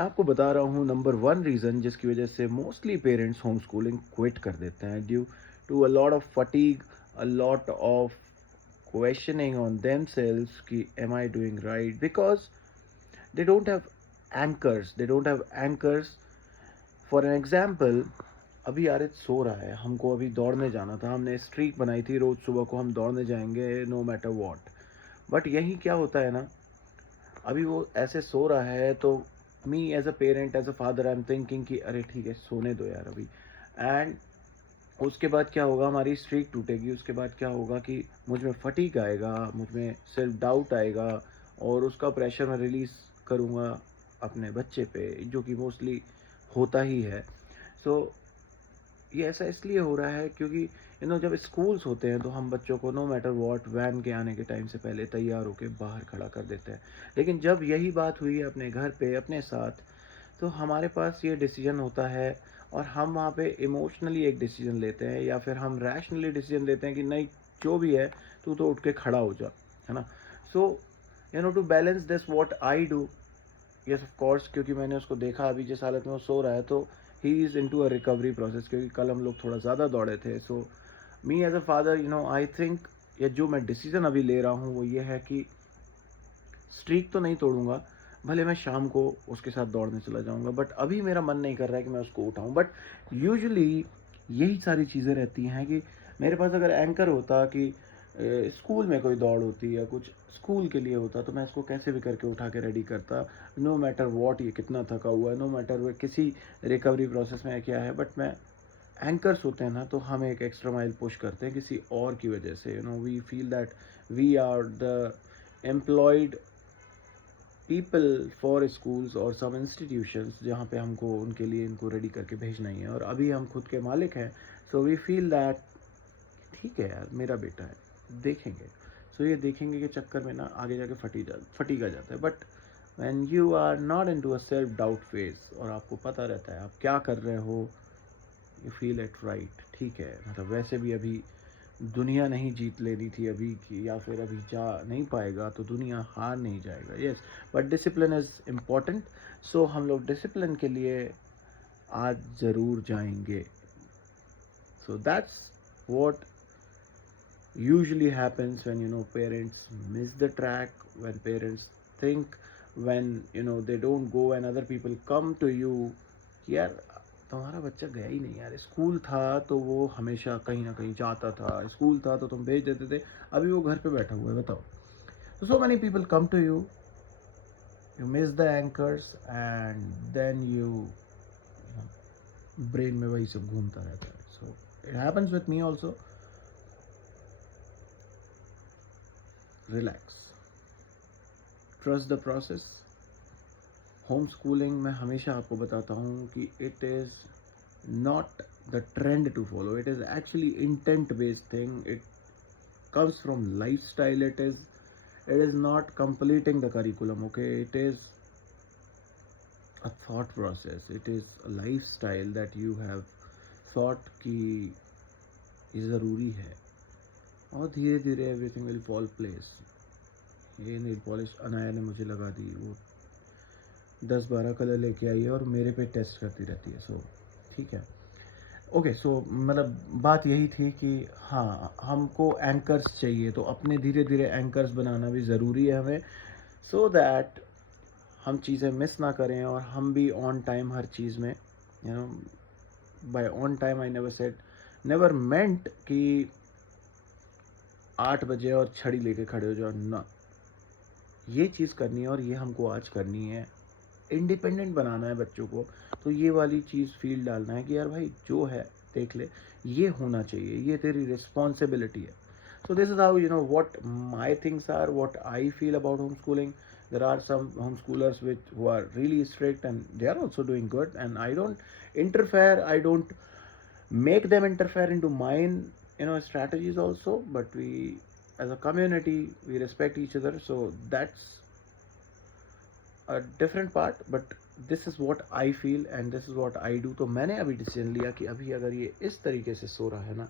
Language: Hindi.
आपको बता रहा हूँ नंबर वन रीज़न जिसकी वजह से mostly parents home schooling quit कर देते हैं due to a lot of fatigue, a lot of questioning on themselves कि am I doing right, because they don't have anchors for an example. अभी आरित सो रहा है, हमको अभी दौड़ने जाना था, हमने स्ट्रीक बनाई थी रोज सुबह को हम दौड़ने जाएंगे नो मैटर वॉट। बट यही क्या होता है ना, अभी वो ऐसे सो रहा है तो me as a parent, as a father, I am thinking कि अरे ठीक है सोने दो यार अभी। एंड उसके बाद क्या होगा, हमारी स्ट्रीक टूटेगी। उसके बाद क्या होगा कि मुझ में फटीक आएगा, मुझ में सेल्फ डाउट आएगा, और उसका प्रेशर मैं रिलीज़ करूँगा अपने बच्चे पे, जो कि मोस्टली होता ही है। सो ये ऐसा इसलिए हो रहा है क्योंकि जब स्कूल्स होते हैं तो हम बच्चों को नो मैटर व्हाट वैन के आने के टाइम से पहले तैयार होकर बाहर खड़ा कर देते हैं। लेकिन जब यही बात हुई है अपने घर पे अपने साथ, तो हमारे पास ये डिसीजन होता है, और हम वहाँ पे इमोशनली एक डिसीजन लेते हैं या फिर हम रैशनली डिसीजन लेते हैं कि नहीं, जो भी है तू तो उठ के खड़ा हो जा, है ना। So to balance this what I do, yes of course, क्योंकि मैंने उसको देखा अभी जिस हालत में वो सो रहा है, तो he is into a recovery process, क्योंकि कल हम लोग थोड़ा ज़्यादा दौड़े थे। So me as a father I think, या जो मैं डिसीजन अभी ले रहा हूँ वो ये है कि स्ट्रीक तो नहीं तोड़ूंगा, भले मैं शाम को उसके साथ दौड़ने चला जाऊंगा, बट अभी मेरा मन नहीं कर रहा है कि मैं उसको उठाऊं। बट यूजुअली यही सारी चीज़ें रहती हैं कि मेरे पास अगर एंकर होता कि स्कूल में कोई दौड़ होती या कुछ स्कूल के लिए होता, तो मैं इसको कैसे भी करके उठा के रेडी करता, नो मैटर वॉट ये कितना थका हुआ है, नो मैटर वो किसी रिकवरी प्रोसेस में क्या है। बट मैं एंकर्स होते हैं ना, तो हम एक एक्स्ट्रा माइल पुश करते हैं किसी और की वजह से। We feel that we are the employed people for schools और सम इंस्टीट्यूशंस, जहाँ पे हमको उनके लिए इनको रेडी करके भेजना ही है, और अभी हम खुद के मालिक हैं। सो वी फील दैट ठीक है यार मेरा बेटा है, देखेंगे। सो ये देखेंगे के चक्कर में ना आगे जाके फटीगा जाता है। But when you are not into a self doubt phase, और आपको पता रहता है आप क्या कर रहे हो, यू फील इट राइट, ठीक है, मतलब वैसे भी अभी दुनिया नहीं जीत लेनी थी अभी की, या फिर अभी जा नहीं पाएगा तो दुनिया हार नहीं जाएगा, yes. But discipline is important. So हम लोग डिसिप्लिन के लिए आज ज़रूर जाएंगे। So that's what usually happens when parents miss the track, when parents think, when they don't go and other people come to you कि यार तुम्हारा बच्चा गया ही नहीं यार, स्कूल था तो वो हमेशा कहीं ना कहीं जाता था, स्कूल था तो तुम भेज देते थे, अभी वो घर पे बैठा हुआ है, बताओ। so many people come to you, you miss the anchors, and then brain में वही सब घूमता रहता है। so it happens with me also. Relax, trust the process. Home schooling में हमेशा आपको बताता हूँ कि it is not the trend to follow, it is actually intent based thing, it comes from lifestyle, it is not completing the curriculum, okay, it is a thought process, it is a lifestyle that you have thought कि ये ज़रूरी है, और धीरे धीरे एवरीथिंग विल फॉल प्लेस। ये नेल पॉलिश अनाया ने मुझे लगा दी, वो 10-12 कलर लेके आई है और मेरे पे टेस्ट करती रहती है। सो ठीक है, ओके। सो मतलब बात यही थी कि हाँ, हमको एंकर्स चाहिए, तो अपने धीरे धीरे एंकर्स बनाना भी ज़रूरी है हमें, सो दैट हम चीज़ें मिस ना करें, और हम भी ऑन टाइम हर चीज़ में, by on time I never said, never meant कि 8 बजे और छड़ी लेके खड़े हो जाओ ना। ये चीज़ करनी है और ये हमको आज करनी है, इंडिपेंडेंट बनाना है बच्चों को। तो ये वाली चीज़ फील डालना है कि यार भाई जो है देख ले, ये होना चाहिए, ये तेरी रिस्पॉन्सिबिलिटी है। So this is how what my things are, what I feel about home schooling. There are some homeschoolers who are really strict and they are also doing good, and I don't interfere, I don't make them interfere into mine strategies also. But we, as a community, we respect each other, so that's different part. But this is what I feel and this is what I do. तो मैंने अभी डिसीजन लिया कि अभी अगर ये इस तरीके से सो रहा है ना,